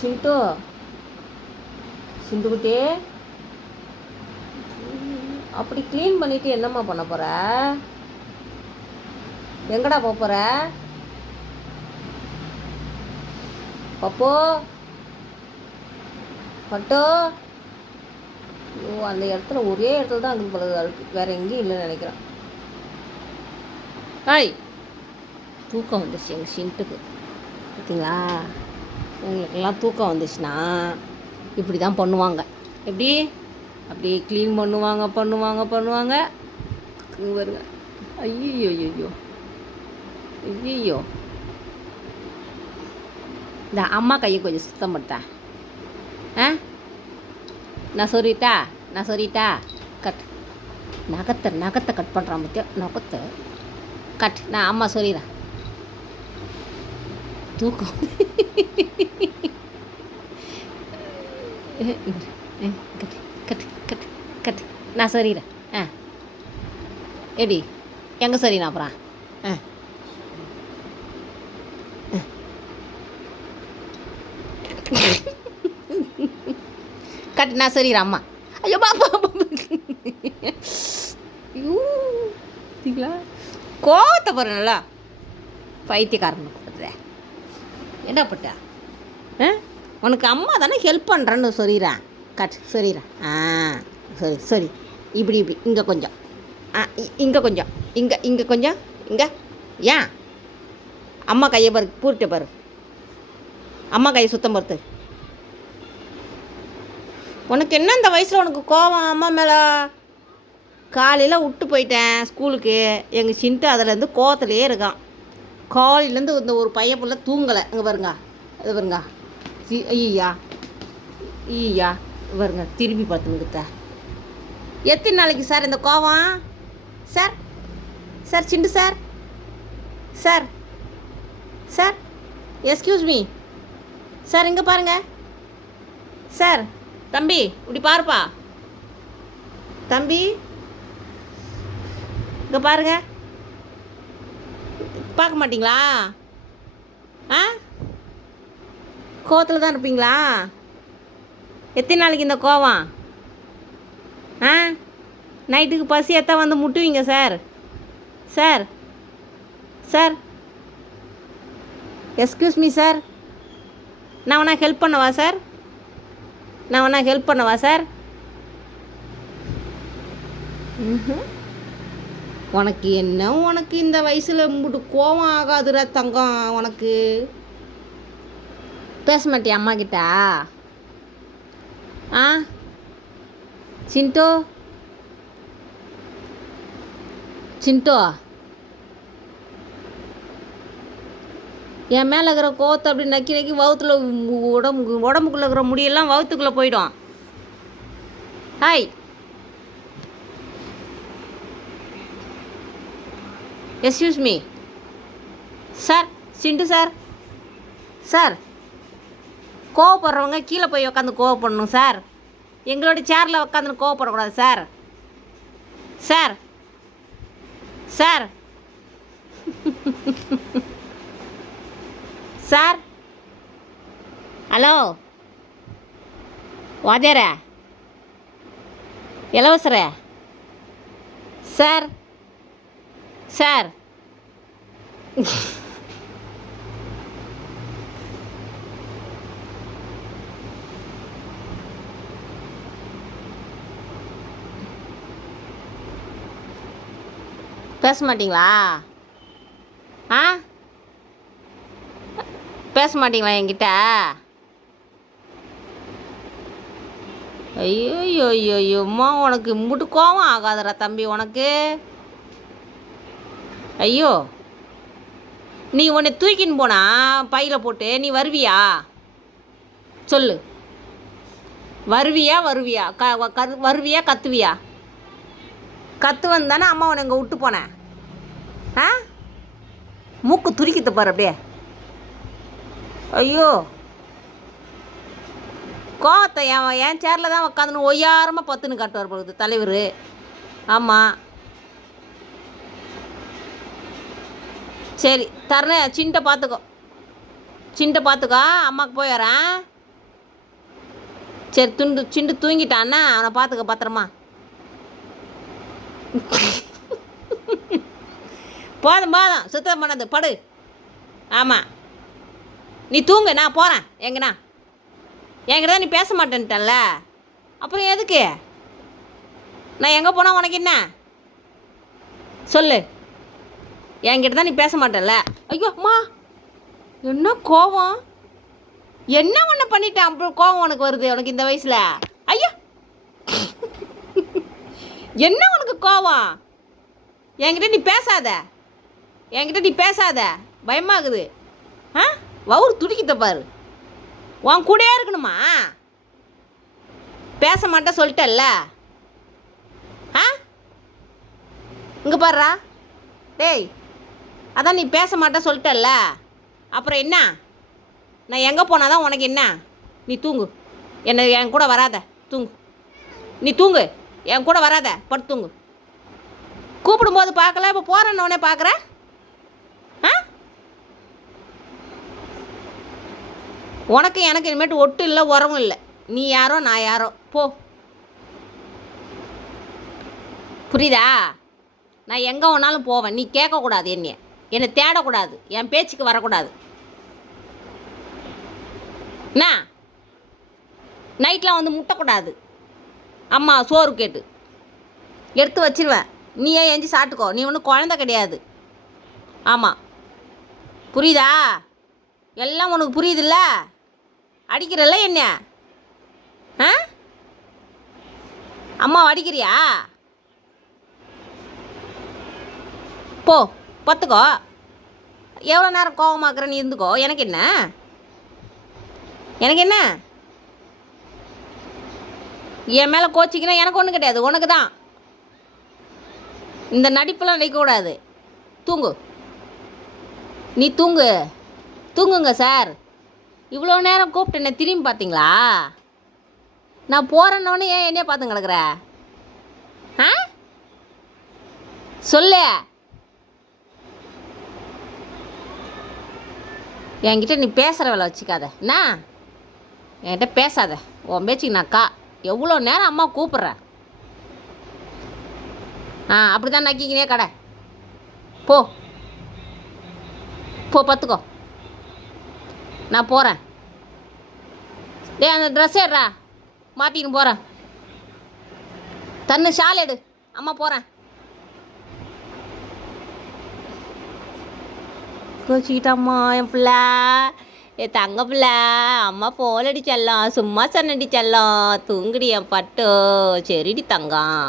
சிண்டு சிந்துக்குட்டி அப்படி க்ளீன் பண்ணிட்டு என்னம்மா பண்ண போற? எங்கடா போற? பப்போ பட்டோ. ஐயோ, அந்த இடத்துல ஒரே இடத்துல தான் அங்கே பழகு இருக்குது, வேற எங்கேயும் இல்லைன்னு நினைக்கிறேன். ஹாய், தூக்கம் வந்துடுச்சு எங்கள் ஷின்ட்டுக்கு. பார்த்தீங்களா, உங்களுக்கெல்லாம் தூக்கம் வந்துச்சுன்னா இப்படி தான் பண்ணுவாங்க. எப்படி அப்படியே க்ளீன் பண்ணுவாங்க பண்ணுவாங்க பண்ணுவாங்க வருங்க. ஐயோ ஐயோ ஐயோ, இந்த அம்மா கையை கொஞ்சம் சுத்தம் படுத்தேன். நான் சொல்லிட்டா கட். நகத்தை கட் பண்ணுறான் பற்றியா, நகத்தை கட். நான் அம்மா சொல்லிடுறேன். தூக்கம் கட் கட் கட் கட். நான் சொல்லிடுறேன். எப்படி எங்கே சரிண்ணா அப்புறம் கட். நான் சரிடா அம்மா. ஐயோ பாப்பா, ஐயோங்களா, கோவத்தை பாரு. நல்லா பைத்தியக்காரன் என்ன பட்டா? உனக்கு அம்மா தானே ஹெல்ப் பண்ணுறேன்னு சொல்லிடுறேன். கட் சொல்லிடுறேன். சரி சரி, இப்படி இப்படி இங்கே கொஞ்சம், இங்கே கொஞ்சம், இங்கே கொஞ்சம், இங்கே. ஏன் அம்மா கையை பாரு, பூரிட்ட பாரு, அம்மா கையை சுத்தம் பொறுத்து. உனக்கு என்ன இந்த வயசில் உனக்கு கோவம் அம்மா மேலே? காலையில் விட்டு போயிட்டேன் ஸ்கூலுக்கு. எங்கள் சின்ட்டு அதிலேருந்து கோவத்துலேயே இருக்கான். காலையிலேருந்து இந்த ஒரு பையன் பிள்ளை தூங்கலை. இங்கே பாருங்க, அது பாருங்க. ஐயா பாருங்க, திரும்பி பார்த்துனுக்கிட்ட. எத்தனை நாளைக்கு சார் இந்த கோவம்? சார் சார் சிண்டு sir sir sir excuse me sir, இங்கே பாருங்க சார். தம்பி இப்படி பாருப்பா. தம்பி இங்கே பாருங்க. பார்க்க மாட்டிங்களா? கோவத்தில் தான் இருப்பீங்களா? எத்தனை நாளைக்கு இந்த கோவம்? நைட்டுக்கு பசி எத்தான் வந்து முட்டுவீங்க sir. Sir sir excuse me sir, நான் வேணா ஹெல்ப் பண்ணவா சார்? உனக்கு என்ன, உனக்கு இந்த வயசில் முட்டு கோவம் ஆகாதுடா தங்கம். உனக்கு பேச மாட்டியா அம்மா கிட்ட? சிண்டோ என் மேலே இருக்கிற கோவத்தை அப்படி நக்கி நக்கி வவுத்துல உடம்புக்குள்ளே இருக்கிற முடியெல்லாம் வவுத்துக்குள்ளே போயிடும். Hi, excuse me sir. சிண்டு சார், சார் கோவப்படுறவங்க கீழே போய் உக்காந்து கோவப்படணும் சார். எங்களோட சேரில் உக்காந்துன்னு கோவப்படக்கூடாது sir. Sir sir sir hello வாத்தியார, இலவசர சார் சார். பேச மாட்டிங்களா? பேச மாட்டிங்களா என்கிட்ட? ஐயோ ஐயோம்மா, உனக்கு இம்புட்டு கோவம் ஆகாதடா தம்பி உனக்கு. ஐயோ, நீ உன்னை தூக்கின்னு போனா பையில் போட்டு நீ வருவியா? சொல்லு, வருவியா வருவியா கத்துவியா? கத்துவன் தானே அம்மா உன்னை இங்கே விட்டு போனேன். மூக்கு துரிக்கிட்டு பாரு அப்படியே. ஐயோ, கோவத்தை என் சேரில் தான் உக்காந்துன்னு ஒய்யாரமாக பத்துன்னு காட்டுவார் பொழுது தலைவர். ஆமாம் சரி தரேன். சிண்டை பார்த்துக்கோ, அம்மாவுக்கு போயிடுறேன். சரி சிண்டு தூங்கிட்டான்னா அவனை பார்த்துக்க பத்திரமா. போதும் சுத்தம் பண்ணது படு. ஆமாம், நீ தூங்கு, நான் போகிறேன். எங்கண்ணா என்கிட்ட தான் நீ பேச மாட்டேன்ட்டல்ல, அப்புறம் எதுக்கு நான் எங்கே போனால் உனக்கு என்ன சொல்லு? என்கிட்ட தான் நீ பேச மாட்டேன்ல. ஐயோ அம்மா, என்ன கோவம், என்ன ஒன்று பண்ணிட்டேன் அப்புறம் கோவம் உனக்கு வருது உனக்கு இந்த வயசில்? ஐயோ, என்ன உனக்கு கோவம்? என்கிட்ட நீ பேசாத, பயமாகுது. ஆ, வவுறு துடிக்கிட்ட பாரு. உன் கூடயே இருக்கணுமா? பேச மாட்டேன் சொல்லிட்டல்ல. ஆ, இங்கே பாருடா டேய், அதான் நீ பேச மாட்டேன் சொல்லிட்டல்ல, அப்புறம் என்ன? நான் எங்கே போனாதான் உனக்கு என்ன? நீ தூங்கு, என் கூட வராத, தூங்கு. நீ தூங்கு, என் கூட வராத, படுத்து தூங்கு. கூப்பிடும்போது பார்க்கல, இப்போ போகிறேன்னு உடனே பார்க்குற? ஆ, உனக்கு எனக்கு இனிமேட்டு ஒட்டு இல்லை, உறவும் இல்லை. நீ யாரோ நான் யாரோ, போ. புரியுதா? நான் எங்கே வேணாலும் போவேன், நீ கேட்கக்கூடாது, என்னை தேடக்கூடாது, என் பேச்சுக்கு வரக்கூடாது. என்ன நைட்லாம் வந்து முட்டக்கூடாது. அம்மா சோறு கேட்டு எடுத்து வச்சிருவேன், நீயே எஞ்சி சாப்பிட்டுக்கோ. நீ ஒன்றும் குழந்த கிடையாது. ஆமாம், புரியுதா? எல்லாம் உனக்கு புரியுதுல்ல? அடிக்கிறல்ல என்ன? ஆ, அம்மா அடிக்கிறியா? போ, பத்துக்கோ. எவ்வளோ நேரம் கோவமாக்குற நீ இருந்துக்கோ. எனக்கு என்ன? என் மேலே கோச்சிக்கினா எனக்கு ஒன்றும் கிடையாது, உனக்கு தான். இந்த நடிப்பெல்லாம் நினைக்கக்கூடாது. தூங்கு, நீ தூங்குங்க சார். இவ்வளோ நேரம் கூப்பிட்டு என்ன திரும்பி பார்த்தீங்களா? நான் போகிறேன்னொன்னே ஏன் என்னைய பார்த்து கிடக்குற? ஆ, சொல்லு. என்கிட்ட நீ பேசுகிற வேலை வச்சுக்காத. என்ன என்கிட்ட பேசாத, உன் பேச்சுக்கு நான் எவ்வளோ நேரம் அம்மா கூப்பிட்றேன். ஆ, அப்படி தான் நக்கிக்கினே கடை. போ பத்துக்கோ, நான் போகிறேன். அந்த ட்ரெஸ் எடுறா, மாட்டின்னு போகிறேன். தன்னு ஷால் எடு, அம்மா போகிறேன். கோச்சிக்கிட்டாம்மா என் பிள்ளை, தங்க பிள்ளை. அம்மா போலடி செல்லம், சும்மா சொன்னடி செல்லம், தூங்குடி என் பட்டு. சரிடி தங்கம்.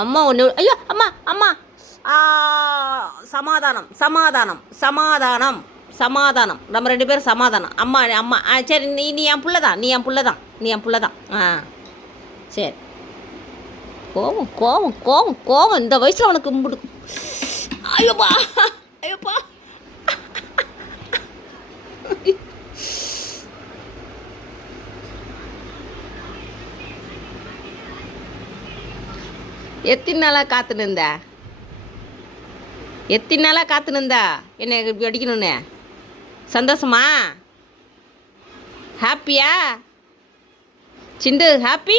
அம்மா ஒன்று. ஐயோ அம்மா, சமாதானம். நம்ம 2 பேரும் சமாதானம். அம்மா சரி, நீ என் புள்ள தான். ஆ, சரி. கோவம் இந்த வயசில் உனக்கு கும்பிடு. ஐயோப்பா. எத்தனை நாளாக காத்துனுந்தா என்ன இப்படி அடிக்கணுன்னு? சந்தோஷமா? ஹாப்பியா? சிண்டு ஹாப்பி?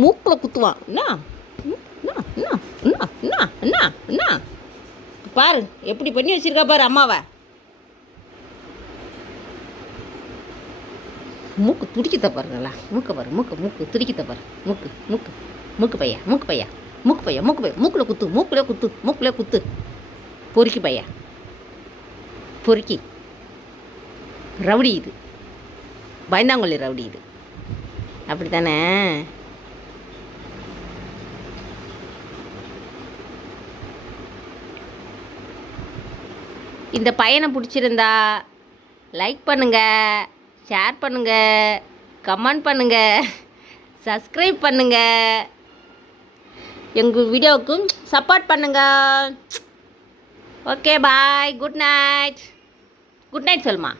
மூக்கில் குத்துவான். என்ன பாரு, எப்படி பண்ணி வச்சிருக்கா பாரு அம்மாவை. மூக்கு துடிக்கத்த பாருங்களா? மூக்கு துடிக்கத்த பாரு. மூக்கு பையா மூக்கில் குத்து. பொறுக்கி பையா, பொறுக்கி. ரவுடி இது, பயந்தாங்கொல்லி ரவுடி இது. அப்படி தானே? இந்த பையனை பிடிச்சிருந்தா லைக் பண்ணுங்கள், ஷேர் பண்ணுங்கள், கமெண்ட் பண்ணுங்கள், சப்ஸ்கிரைப் பண்ணுங்கள், எங்கள் வீடியோவுக்கு சப்போர்ட் பண்ணுங்கள். ஓகே பாய், குட் நைட் சொல்லுமா.